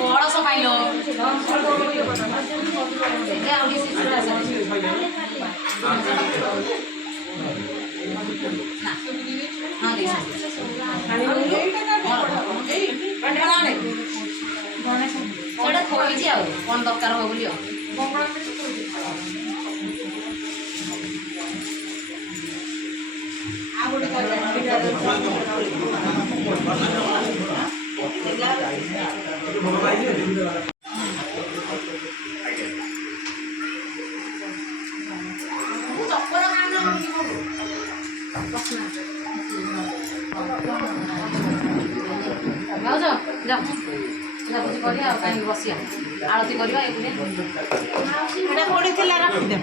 ବଳସ ପାଇଲ ସେଟା ଥୋଇଛି ଆଉ କଣ ଦରକାର ହବ ବୋଲି ଆଉ କରିବା ଆଉ କାହିଁକି ବସିବା ଆଳତି କରିବା ଏଇଟା ପଡ଼ିଥିଲା ରଖିଦେ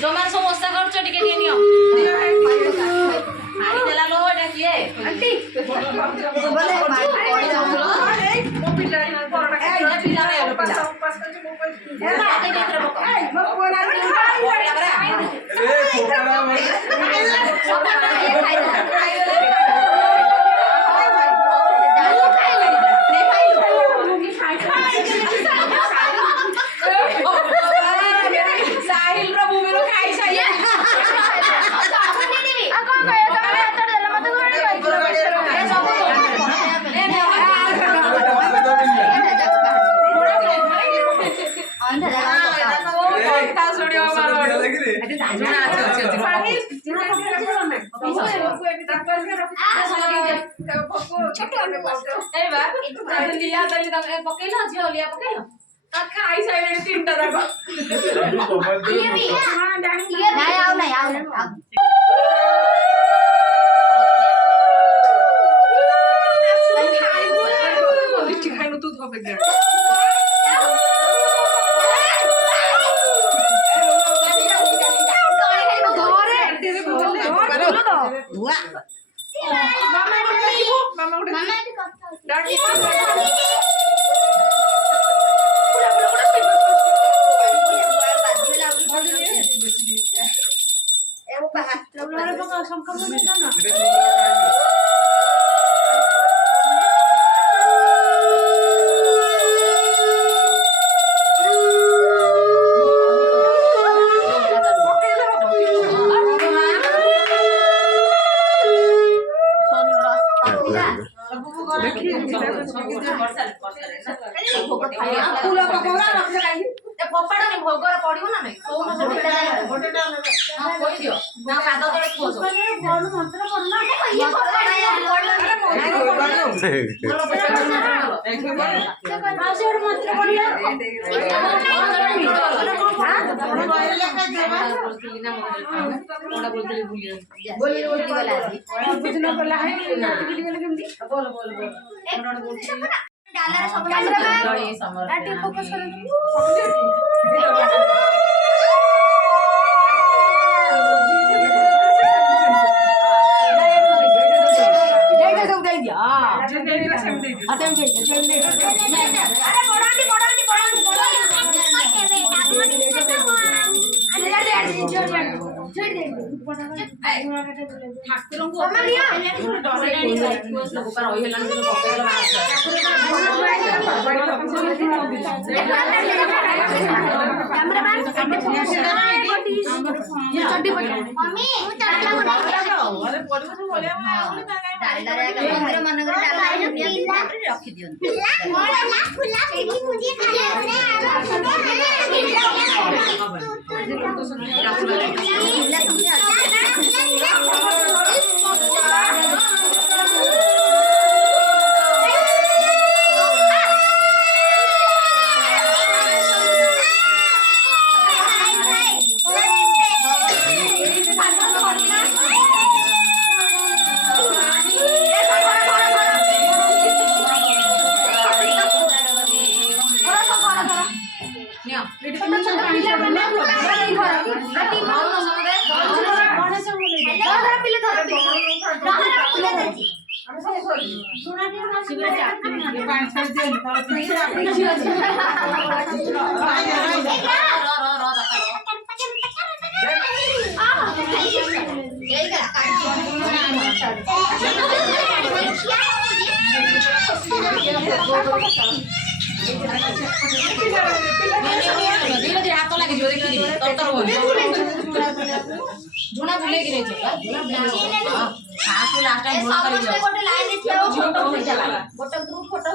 ଜମାର ସମସ୍ୟା କରୁଛ ଟିକେ ଟିକେ ନିଅ ଆଣିଦେଲା लो ଏଟା କିଏ ଆଣ୍ଟି ବୋଲେ ମୋ ପିଲା पकईल झील लिया पकईल खाई सारे तीन टा खाइनु तू भोगर पड़ो ना नहीं ଧୀରେ ଧୀରେ ହାତ ଲାଗିଯିବ ଦେଖିକି ତରତର ହୁଅନି ଝୁଣା ବୁଲେଇକି ନେଇଛ ଗୋଟେ ଲାଇନ୍ ରେ ଠିଆ ଗୋଟେ ଗ୍ରୁପ ଫଟୋ